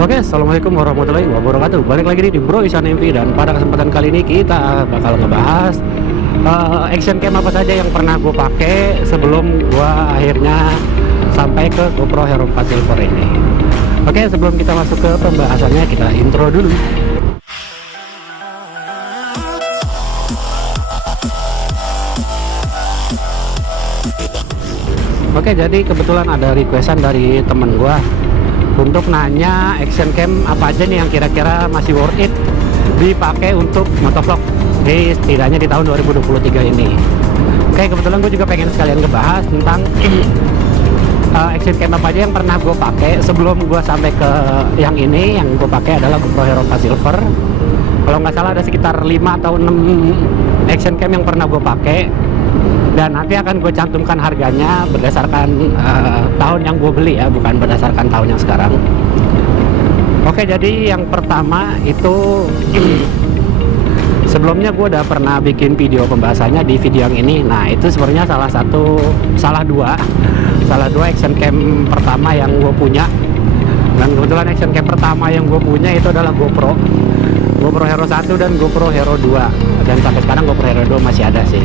Oke, assalamualaikum warahmatullahi wabarakatuh. Balik lagi di Bro Isan MV, dan pada kesempatan kali ini kita bakal ngebahas action cam apa saja yang pernah gue pakai sebelum gue akhirnya sampai ke GoPro Hero 4 Silver ini. Oke, sebelum kita masuk ke pembahasannya, kita intro dulu. Oke, jadi kebetulan ada requestan dari temen gue untuk nanya action cam apa aja nih yang kira-kira masih worth it dipakai untuk motovlog di setidaknya di tahun 2023 ini. Oke, kebetulan gue juga pengen sekalian ngebahas tentang action cam apa aja yang pernah gue pakai sebelum gue sampai ke yang ini. Yang gue pakai adalah GoPro Hero 4 Silver. Kalau nggak salah ada sekitar 5 atau 6 action cam yang pernah gue pakai, dan nanti akan gue cantumkan harganya berdasarkan tahun yang gue beli ya, bukan berdasarkan tahun yang sekarang. Oke, jadi yang pertama itu sebelumnya gue udah pernah bikin video pembahasannya di video yang ini. Nah, itu sebenarnya salah dua action cam pertama yang gue punya. Dan kebetulan action cam pertama yang gue punya itu adalah GoPro Hero 1 dan GoPro Hero 2, dan sampai sekarang GoPro Hero 2 masih ada sih.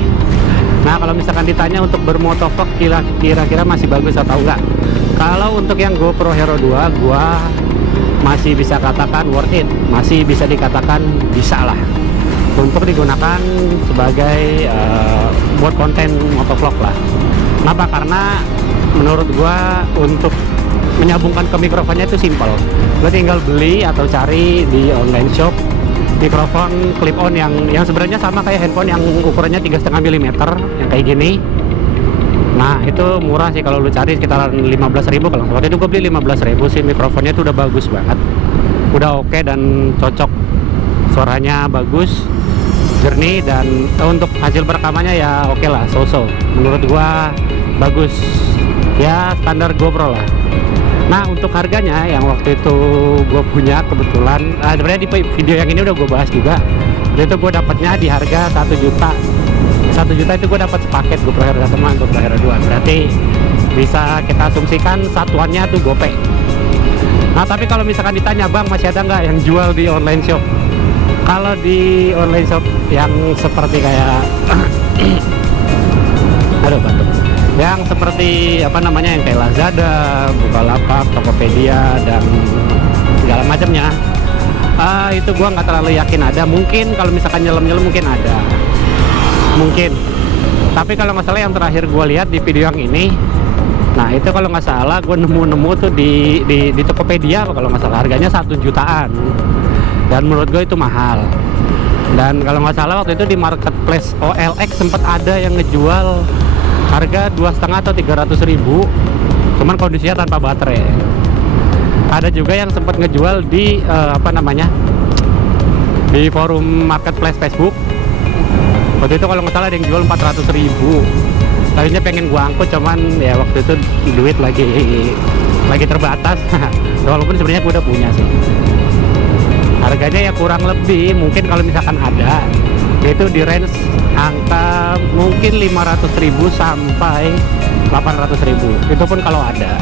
Nah, kalau misalkan ditanya untuk bermotovlog kira-kira masih bagus atau enggak, kalau untuk yang GoPro Hero 2 gua masih bisa katakan worth it, masih bisa dikatakan bisa lah untuk digunakan sebagai buat konten motovlog lah. Kenapa? Karena menurut gua untuk menyambungkan ke mikrofonnya itu simple. Lo tinggal beli atau cari di online shop mikrofon clip on yang sebenarnya sama kayak handphone yang ukurannya 3,5 mm yang kayak gini. Nah, itu murah sih, kalau lu cari sekitaran 15.000. Kalau waktu itu gue beli 15.000 sih. Mikrofonnya itu udah bagus banget, udah oke dan cocok, suaranya bagus, jernih, dan untuk hasil perekamannya ya oke lah, so-so. Menurut gua bagus ya, standar GoPro lah. Nah, untuk harganya yang waktu itu gue punya kebetulan, sebenarnya di video yang ini udah gue bahas juga. Waktu itu gue dapatnya di harga 1 juta. 1 juta itu gue dapat sepaket GoPro Hero 1 sama GoPro Hero 2. Berarti bisa kita asumsikan satuannya tuh gope. Nah, tapi kalau misalkan ditanya, bang, masih ada nggak yang jual di online shop? Kalau di online shop yang seperti kayak aduh, batuk, yang seperti apa namanya, yang kayak Lazada, Bukalapak, Tokopedia, dan segala macamnya, itu gua nggak terlalu yakin ada. Mungkin kalau misalkan nyelam-nyelam mungkin ada, mungkin. Tapi kalau nggak salah yang terakhir gua lihat di video yang ini, nah itu kalau nggak salah gua nemu tuh di Tokopedia kalau nggak salah, harganya 1 jutaan, dan menurut gue itu mahal. Dan kalau nggak salah waktu itu di marketplace OLX sempat ada yang ngejual harga 2,5 atau 300.000, cuman kondisinya tanpa baterai. Ada juga yang sempat ngejual di apa namanya, di forum marketplace Facebook. Waktu itu kalau nggak salah ada yang jual 400.000. Tadinya pengen gua angkut, cuman ya waktu itu duit lagi terbatas. Walaupun sebenarnya gua udah punya sih. Harganya ya kurang lebih, mungkin kalau misalkan ada, itu di range angka mungkin 500.000 sampai 800.000, itu pun kalau ada.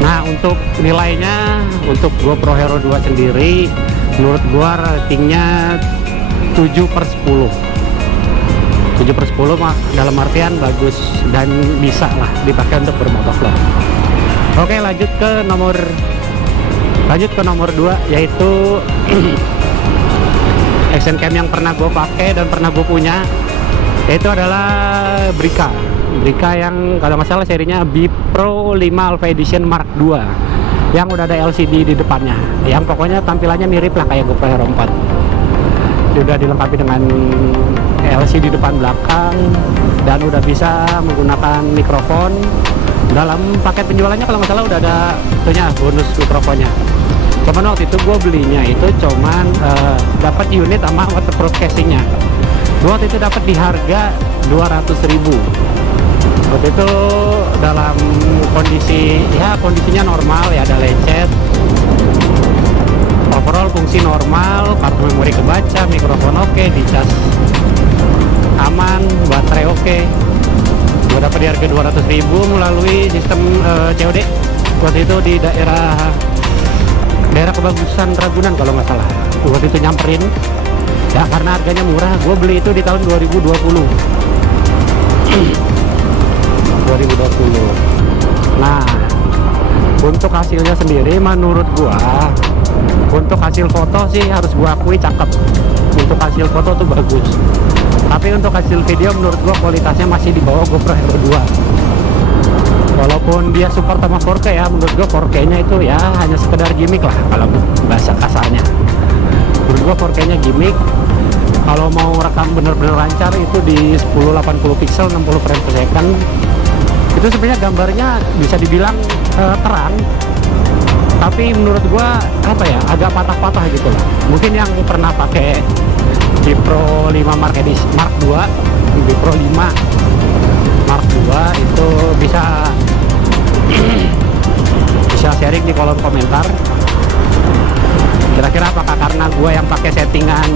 Nah, untuk nilainya, untuk GoPro Hero 2 sendiri menurut gua ratingnya 7/10. 7/10 mah dalam artian bagus dan bisa lah dipakai untuk bermotovlog. Oke, lanjut ke nomor 2, yaitu action cam yang pernah gue pakai dan pernah gue punya, yaitu adalah Brica yang kalau nggak salah serinya Bipro 5 Alpha Edition Mark II, yang udah ada LCD di depannya, yang pokoknya tampilannya mirip lah kayak GoPro Hero 4. Udah dilengkapi dengan LCD di depan belakang, dan udah bisa menggunakan mikrofon. Dalam paket penjualannya kalau nggak salah udah ada itunya, bonus mikrofonnya. Cuman waktu itu gue belinya itu cuman dapat unit sama waterproof casingnya. Gue waktu itu dapat di harga 200.000. Waktu itu dalam kondisinya normal ya, ada lecet, overall fungsi normal, kartu memori kebaca, mikrofon oke, dicas aman, baterai oke. Gue dapat di harga 200.000 melalui sistem COD. Waktu itu di daerah kebagusan Ragunan kalau nggak salah. Waktu itu nyamperin ya karena harganya murah. Gue beli itu di tahun 2020. 2020. Nah, untuk hasilnya sendiri menurut gua, untuk hasil foto sih harus gua akui cakep. Untuk hasil foto tuh bagus. Tapi untuk hasil video menurut gua kualitasnya masih di bawah GoPro Hero 2. Walaupun dia support sama 4K ya, menurut gua 4K-nya itu ya hanya sekedar gimmick lah kalau bahasa kasarnya. Menurut gua 4K-nya gimmick. Kalau mau rekam bener-bener lancar itu di 1080 pixel 60 frame per second. Itu sebenarnya gambarnya bisa dibilang terang, tapi menurut gua apa ya, agak patah-patah gitu lah. Mungkin yang pernah pakai di Pro 5 Mark 2, di Pro 5 Mark 2 itu bisa bisa sharing di kolom komentar. Kira-kira apakah karena gua yang pakai settingan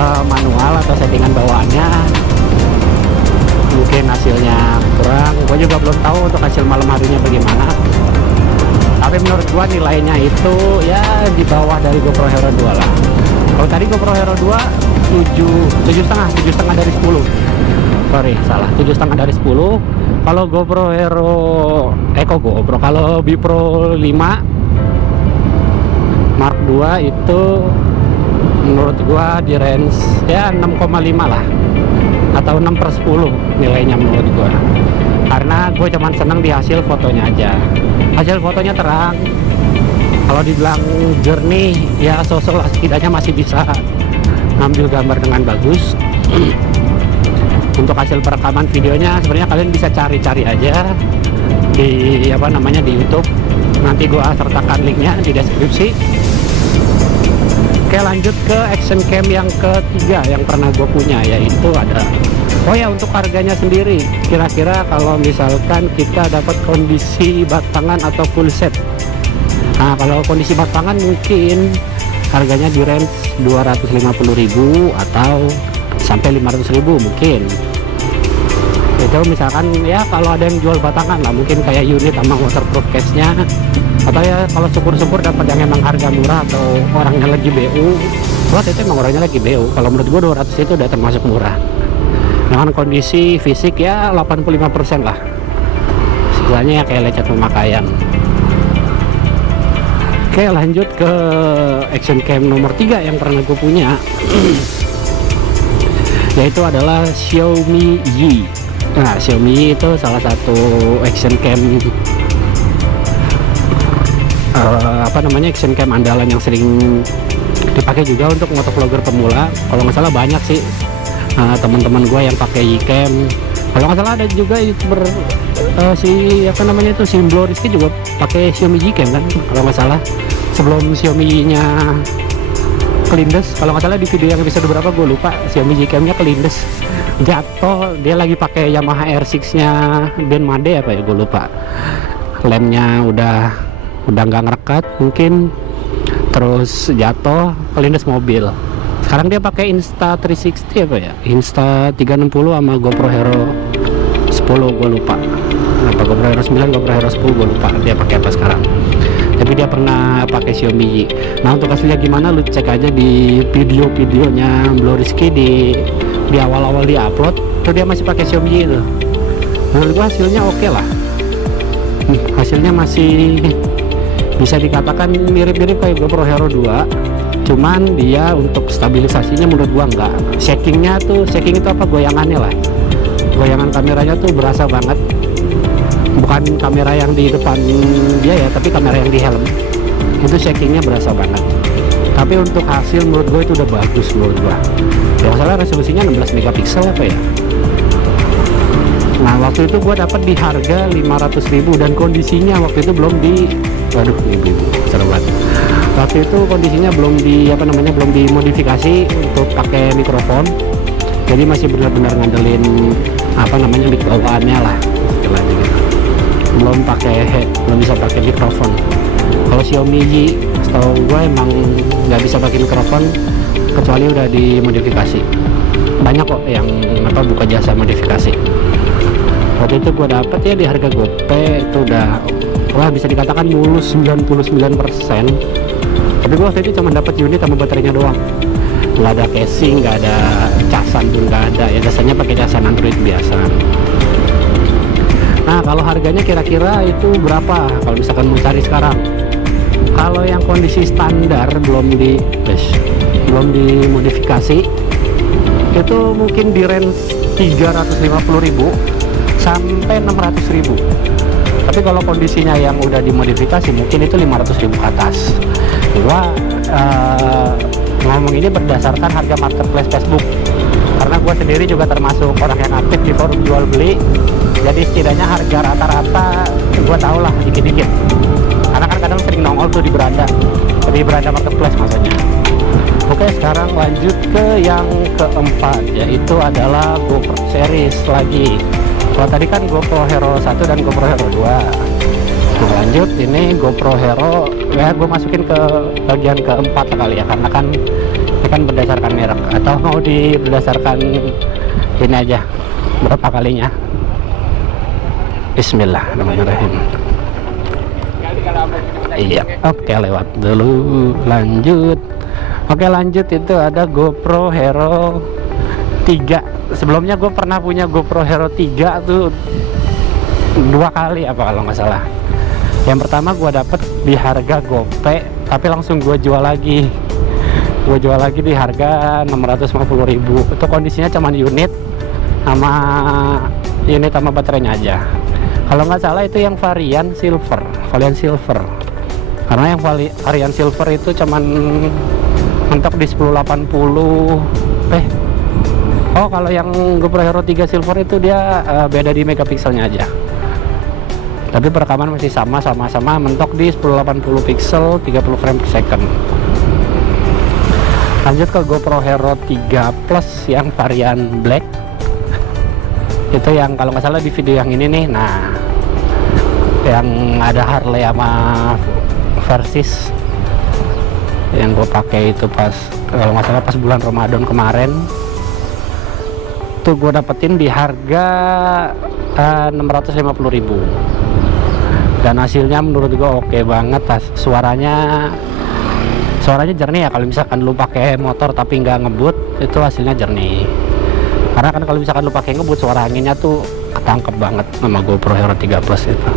manual atau settingan bawaannya mungkin hasilnya kurang. Gue juga belum tahu untuk hasil malam harinya bagaimana, tapi menurut gua nilainya itu ya di bawah dari GoPro Hero 2 lah. Kalau tadi GoPro Hero 2 7,5 dari 10. Sorry, salah, 7,5 dari 10. Kalau GoPro Hero kalau Bipro 5 Mark 2 itu menurut gua di range ya 6,5 lah, atau 6/10 nilainya menurut gua, karena gue cuman seneng di hasil fotonya aja. Hasil fotonya terang, kalau dibilang jernih ya sosok lah, setidaknya masih bisa ngambil gambar dengan bagus. Untuk hasil perekaman videonya sebenarnya kalian bisa cari-cari aja di di YouTube. Nanti gua sertakan linknya di deskripsi. Oke, lanjut ke action cam yang ketiga yang pernah gue punya, yaitu ada, oh ya, untuk harganya sendiri kira-kira kalau misalkan kita dapat kondisi batangan atau full set. Nah, kalau kondisi batangan mungkin harganya di range 250.000 atau sampai 500.000 mungkin. Itu misalkan ya kalau ada yang jual batangan lah, mungkin kayak unit sama waterproof case-nya, atau ya kalau syukur-syukur dapat yang emang harga murah atau orangnya lagi BU. Buat itu emang orangnya lagi BU, kalau menurut gua 200 itu udah termasuk murah dengan kondisi fisik ya 85% lah, sisanya ya kayak lecet pemakaian. Oke, lanjut ke action cam nomor 3 yang pernah gue punya yaitu adalah Xiaomi Yi. Nah, Xiaomi Yi itu salah satu action cam action cam andalan yang sering dipakai juga untuk motovlogger pemula. Kalau nggak salah banyak sih teman-teman gue yang pakai Yicam. Kalau nggak salah ada juga youtuber Simblo Rizky juga pakai Xiaomi Yicam kan, kalau nggak salah, sebelum Xiaomi-nya kelindes. Kalau nggak salah di video yang episode berapa gue lupa, Xiaomi Yicam-nya kelindes, jatuh, dia lagi pakai Yamaha R6 nya Benmade apa ya, gue lupa, lemnya udah nggak ngerekat mungkin, terus jatuh, kelindes mobil. Sekarang dia pakai Insta360 apa ya, Insta360 sama GoPro Hero 10, gue lupa apa, GoPro Hero 9, GoPro Hero 10 gue lupa dia pakai apa sekarang, tapi dia pernah pakai Xiaomi Yi. Nah, untuk hasilnya gimana lu cek aja di videonya Blo Rizky di awal-awal dia upload tuh, dia masih pakai Xiaomi Yi tuh. Menurut gua hasilnya oke lah, hasilnya masih bisa dikatakan mirip-mirip kayak GoPro Hero 2, cuman dia untuk stabilisasinya menurut gua enggak. Shaking itu apa, goyangannya lah, goyangan kameranya tuh berasa banget, bukan kamera yang di depan dia ya, tapi kamera yang di helm itu shakingnya berasa banget. Tapi untuk hasil menurut gue itu udah bagus menurut gue. Kalau salah resolusinya 16 megapiksel apa ya. Nah, waktu itu gue dapat di harga 500.000 dan kondisinya waktu itu belum seru banget. Waktu itu kondisinya belum belum dimodifikasi untuk pakai mikrofon, jadi masih benar-benar ngandelin mic bawaannya lah istilahnya gitu. Belum bisa pakai mikrofon. Kalau Xiaomi Yi setahu gue emang nggak bisa pakai mikrofon kecuali udah dimodifikasi. Banyak kok yang buka jasa modifikasi. Waktu itu gue dapet ya di harga GoPay itu udah bisa dikatakan mulus 99%. Tapi gue waktu itu cuma dapat unit sama baterainya doang, nggak ada casing, nggak ada casan pun nggak ada ya, biasanya pakai casan Android biasa. Nah kalau harganya kira-kira itu berapa kalau misalkan mau cari sekarang? Kalau yang kondisi standar belum dimodifikasi itu mungkin di range 350.000 sampai 600.000. Tapi kalau kondisinya yang udah dimodifikasi mungkin itu 500.000 ke atas. Gua ngomong ini berdasarkan harga marketplace Facebook, karena gue sendiri juga termasuk orang yang aktif di forum jual beli. Jadi setidaknya harga rata-rata gue tau lah dikit-dikit, karena kan kadang sering nongol tuh di beranda marketplace maksudnya. Oke, sekarang lanjut ke yang keempat, yaitu adalah GoPro series lagi. Kalau tadi kan GoPro Hero 1 dan GoPro Hero 2. Nah, lanjut ini GoPro Hero, ya gue masukin ke bagian keempat kali ya, karena kan ini kan berdasarkan merek, atau mau berdasarkan ini aja berapa kalinya. Bismillahirrahmanirrahim. Iya, oke, lewat dulu, lanjut. Oke, lanjut, itu ada GoPro Hero 3. Sebelumnya gue pernah punya GoPro Hero 3 tuh 2 kali apa kalau nggak salah. Yang pertama gue dapet di harga gope, tapi langsung gue jual lagi. Gue jual lagi di harga 650.000. Itu kondisinya cuman unit sama baterainya aja. Kalau nggak salah itu yang varian silver. Karena yang varian silver itu cuman mentok di 1080. Oh, kalau yang GoPro Hero 3 silver itu dia beda di megapikselnya aja. Tapi perekaman masih sama mentok di 1080 pixel 30 frame per second. Lanjut ke GoPro Hero 3 Plus yang varian black. Itu yang kalau nggak salah di video yang ini nih. Nah, yang ada Harley sama Versys yang gue pakai itu pas kalau nggak salah pas bulan Ramadan kemarin. Tuh gue dapetin di harga 650.000. Dan hasilnya menurut gue oke banget. Suaranya jernih ya, kalau misalkan lu pakai motor tapi nggak ngebut itu hasilnya jernih. Karena kan kalau misalkan lu pakai ngebut suara anginnya tuh ketangkep banget sama GoPro Hero 3 Plus itu.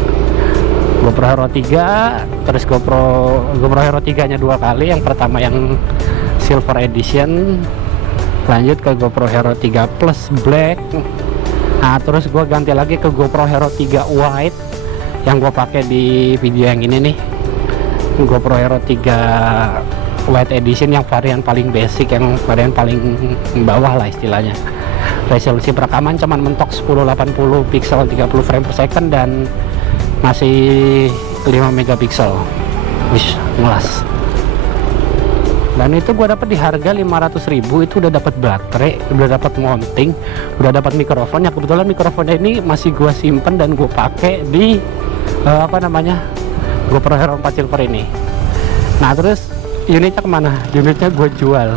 GoPro Hero 3, terus GoPro Hero 3 nya 2 kali. Yang pertama yang Silver Edition, lanjut ke GoPro Hero 3 Plus Black. Nah terus gue ganti lagi ke GoPro Hero 3 White yang gue pakai di video yang ini nih, GoPro Hero 3 White Edition yang varian paling basic, yang varian paling bawah lah istilahnya. Resolusi perekaman cuman mentok 1080 pixel 30 frame per second dan masih 5 megapiksel. Wish, ngelas. Dan itu gue dapat di harga 500.000. Itu udah dapat baterai, udah dapat mounting, udah dapat mikrofon. Ya kebetulan mikrofonnya ini masih gue simpen dan gue pakai di GoPro Hero 4 Silver ini. Nah terus unitnya kemana? Unitnya gue jual.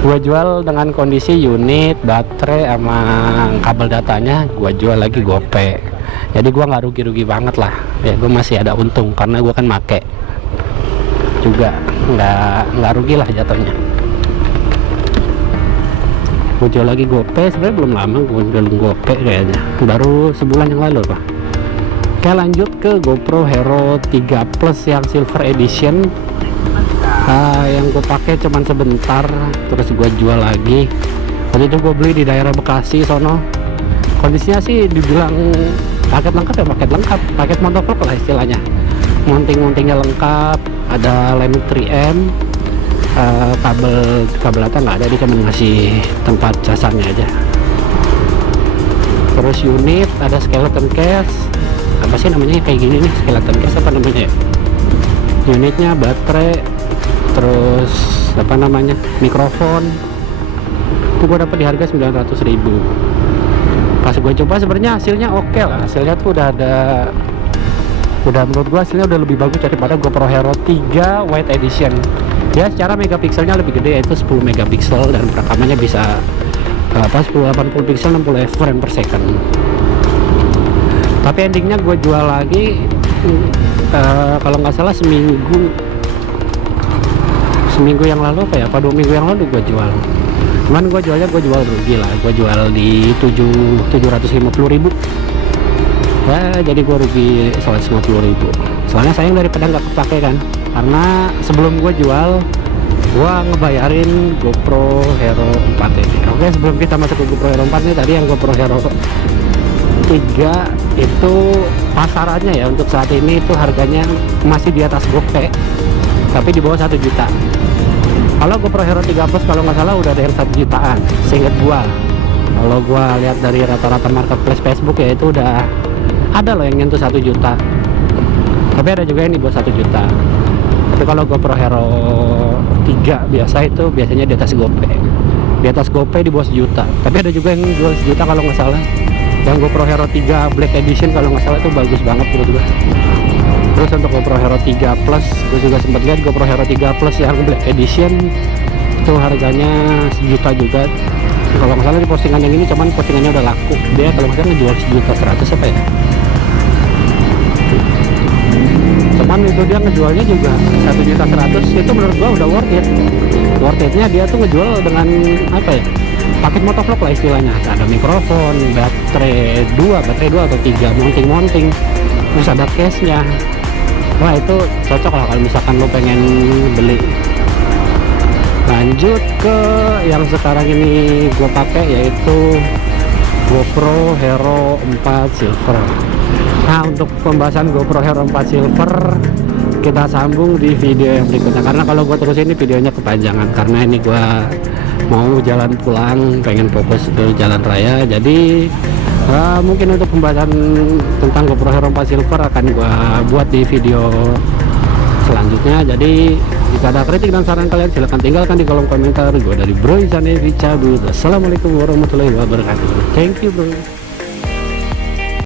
Gue jual dengan kondisi unit, baterai sama kabel datanya gue jual lagi gope. Jadi gue nggak rugi-rugi banget lah. Ya gue masih ada untung karena gue kan make juga, nggak rugi lah jatuhnya. Gue jual lagi gope. Sebenarnya belum lama gue jual gope, kayaknya baru sebulan yang lalu pak. Oke, lanjut ke GoPro Hero 3 Plus yang Silver Edition. Yang gue pakai cuman sebentar, terus gue jual lagi. Waktu itu gue beli di daerah Bekasi sono. Kondisinya sih dibilang paket lengkap ya, paket motovlog lah istilahnya. Mountingnya lengkap, ada line 3M, kabel data nggak ada, dia cuma ngasih tempat casannya aja. Terus unit ada skeleton case, apa sih namanya kayak gini nih, skeleton case apa namanya ya? Unitnya baterai, terus apa namanya mikrofon. Itu gue dapat di harga 900.000. Pas gue coba sebenarnya hasilnya oke lah. Hasilnya tuh udah menurut gue hasilnya udah lebih bagus daripada GoPro Hero 3 White Edition. Ya secara megapikselnya lebih gede, yaitu 10 megapiksel, dan perekamannya bisa 1080 pixel 60 frame per second. Tapi endingnya gue jual lagi kalau nggak salah seminggu seminggu yang lalu apa ya, apa 2 minggu yang lalu gue jual. Cuman gue jual rugi lah, gue jual di 750.000 ya, jadi gue rugi 150.000. Soalnya sayang daripada nggak kepake kan, karena sebelum gue jual gue ngebayarin GoPro Hero 4 ini. Oke, sebelum kita masuk ke GoPro Hero 4 nih, tadi yang GoPro Hero 3 itu pasarannya ya untuk saat ini itu harganya masih di atas GoPay, tapi di bawah 1 juta. Kalau GoPro Hero 3 Plus kalau nggak salah udah ada yang 1 jutaan seingat gua. Kalau gua lihat dari rata-rata marketplace Facebook ya, itu udah ada loh yang nyentuh 1 juta, tapi ada juga yang di bawah 1 juta. Tapi kalau GoPro Hero 3 biasa itu biasanya di atas GoPay, di bawah 1 juta. Tapi ada juga yang jual 1 juta kalau nggak salah. Yang GoPro Hero 3 Black Edition kalau nggak salah itu bagus banget menurut gue. Terus untuk GoPro Hero 3 Plus, gue juga sempat lihat GoPro Hero 3 Plus yang Black Edition itu harganya 1 juta juga. Kalau nggak salah di postingan yang ini, cuman postingannya udah laku. Dia kalau nggak salah ngejual 1.100.000 apa ya. Cuman itu dia ngejualnya juga 1.100.000, itu menurut gua udah worth itnya. Dia tuh ngejual dengan apa ya, paket motovlog lah istilahnya. Ada mikrofon, baterai 2 atau 3, mounting, terus ada case nya. Wah, itu cocok lah kalau misalkan lo pengen beli. Lanjut ke yang sekarang ini gue pakai, yaitu GoPro Hero 4 Silver. Nah, untuk pembahasan GoPro Hero 4 Silver kita sambung di video yang berikutnya, karena kalau gue terus ini videonya kepanjangan, karena ini gue mau jalan pulang, pengen fokus ke jalan raya. Jadi mungkin untuk pembahasan tentang GoPro Hero 4 Silver akan gue buat di video selanjutnya. Jadi jika ada kritik dan saran kalian silahkan tinggalkan di kolom komentar. Gue dari Bro Izan Evi cabut. Assalamualaikum warahmatullahi wabarakatuh. Thank you bro.